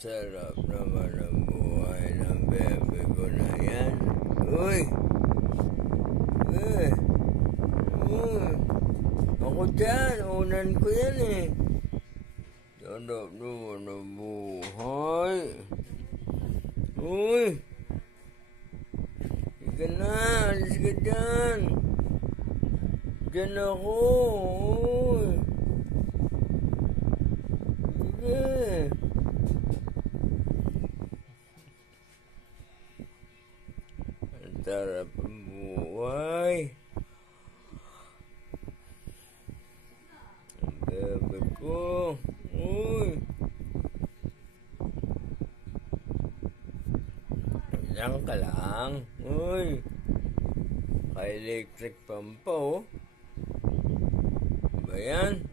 Sarap naman ang buhay ng bebe ko na yan. Uy! Eh! Uy! Ako dyan, unan ko yan eh. Sarap naman ang buhay. Uy! Ika na, alis ka dyan. Dyan ako. Uy! Sige. Ang sarap ang buhay. Ang bebe ko. Uy! Diyan ka lang. Uy! Ka-electric pump pa oh. Ba yan?